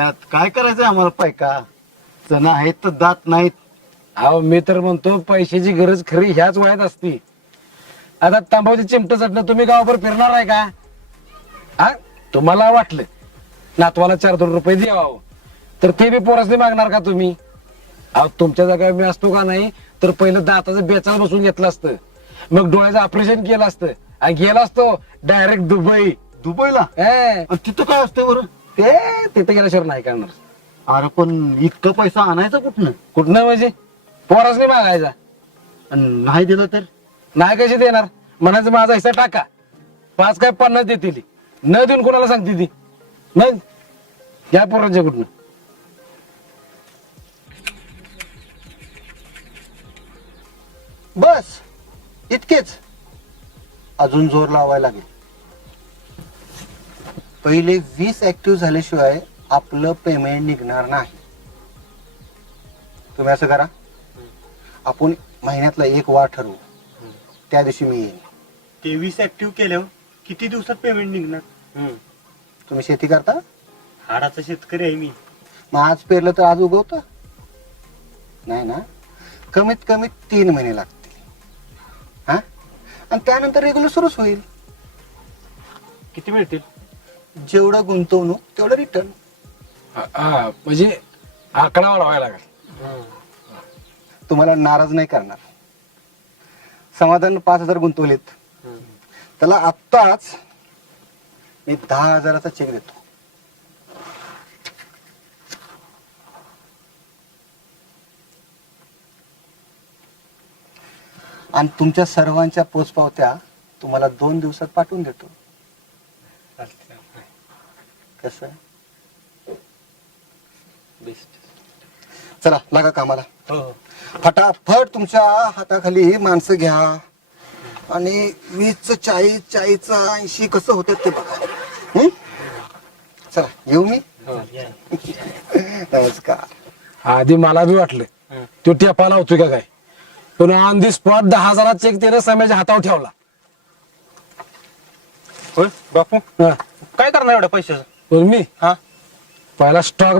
वयात काय करायचंय आम्हाला पैका जण आहेत तर दात नाहीत. अहो मी तर म्हणतो पैशाची गरज खरी ह्याच वयात असती. आता तांबावचे चिमट चटणं तुम्ही गावावर फिरणार आहे का? हा तुम्हाला वाटलं नातवाला 4-2 रुपये द्यावं तर ते बी पोरासने मागणार का तुम्ही? अहो तुमच्या जागा मी असतो का नाही तर पहिलं दाताचं बेचाळ बसून घेतलं असतं, मग डोळ्याचं ऑपरेशन केलं असतं आणि गेला असतो डायरेक्ट दुबई. दुबईला आणि तिथं काय असतं बरं? ते तिथे गेल्याशिवाय नाही करणार. अरे पण इतकं पैसा आणायचा कुठनं? कुठनं म्हणजे पोरासने मागायचा. आणि नाही दिलं तर? नाही कशी देणार? म्हणायचं माझा हिस्सा टाका, 5 काय 50 देतील. न देऊन कोणाला सांगते ती? मग या पोरांच्या कुठनं? बस इतकेच? अजून जोर लावायला लागेल. पहिले 20 ऍक्टिव्ह झाल्याशिवाय आपलं पेमेंट निघणार नाही. तुम्ही असं करा, आपण महिन्यातला एक वार ठरवू, त्या दिवशी मी येईन. 23 ऍक्टिव्ह केल्यावर किती दिवसात पेमेंट निघणार? तुम्ही शेती करता? हाडाचा शेतकरी आहे मी. मग आज पेरलं तर आज उगवतं नाही ना? कमीत कमी 3 महिने लागतील. हा आणि त्यानंतर रेग्युलर सुरूच होईल. किती मिळतील? जेवढं गुंतवणूक तेवढं रिटर्न. म्हणजे आकडा वाढवायला लागेल. तुम्हाला नाराज नाही करणार. समाधान 5,000 गुंतवलेत, त्याला आत्ताच मी 10,000चा चेक देतो. आणि तुमच्या सर्वांच्या पोचपावत्या तुम्हाला 2 दिवसात पाठवून देतो. कसं? चला लागा कामाला. फटाफट तुमच्या हाताखाली माणसं घ्या आणि 20चं 40, 40चं 80 कसं होतं ते बघा. चला येऊ मी. नमस्कार. आधी मला बी वाटलं तो टेपा लावतोय का काय, पण ऑन दी स्पॉट 10,000 चेक त्याने समयाच्या हातावर ठेवला. होय बापू, हा. काय करणार एवढ्या पैशाचं? पण मी हा पहिला स्टॉक